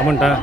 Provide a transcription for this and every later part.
Amunta.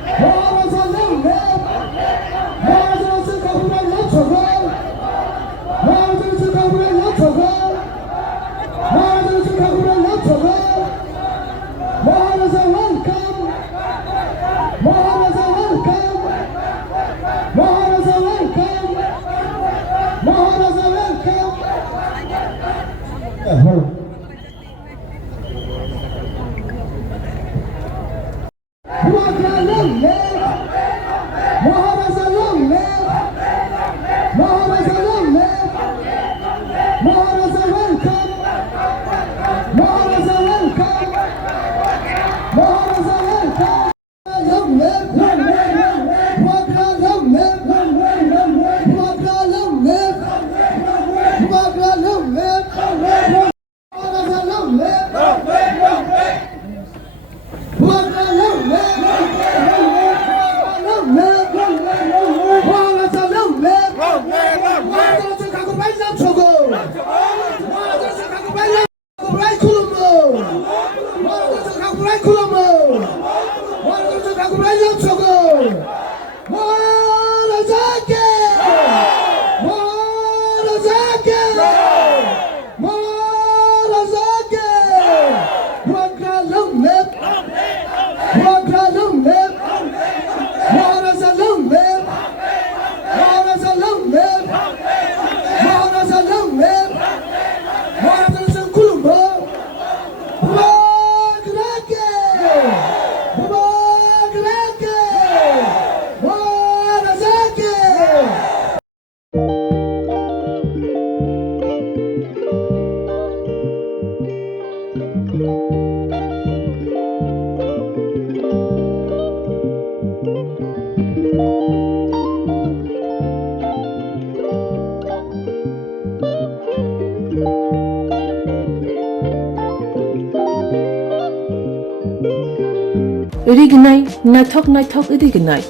Irignai naithok irignai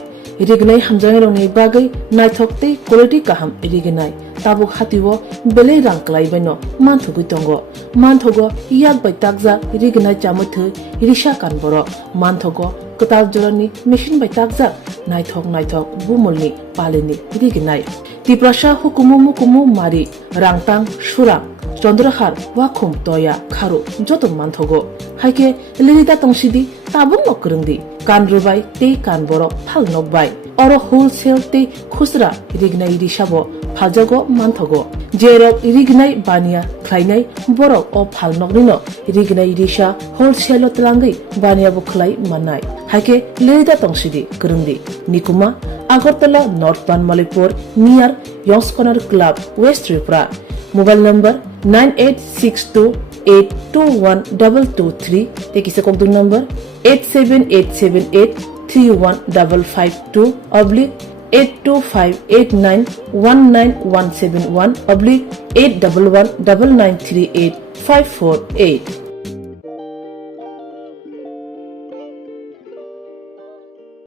irignai hamjangai rongni bagai naithok tei quality kaham irignai tabuk hatiwo bele rang klaibaino manthugui tongo manthogo yak bai takja irignai chamuthu irisha kanboro manthogo kotal jorani machine bai takja naithok bumulni palini irignai tiprasha hukumu mari rangtang surang Chandrakhar wakhum toya kharu joto manthogo haike lirita tongsidi tabung nokrungdi kanrubai te kanboro phal nokbai oro wholesale te khusra irignai risabo phajago manthogo jerok irignai bania khlainai borok o phal noknino irignai risha wholesale tlangai bania bo khlai manai haike lirita tongsidi krungdi nikuma Agartala North Banmalipur near Yongs Corner Club West Tripura Mobile number 9862821223 Tekisa Kokdung number 87878315552 oblique 825891971 oblique 8119938 548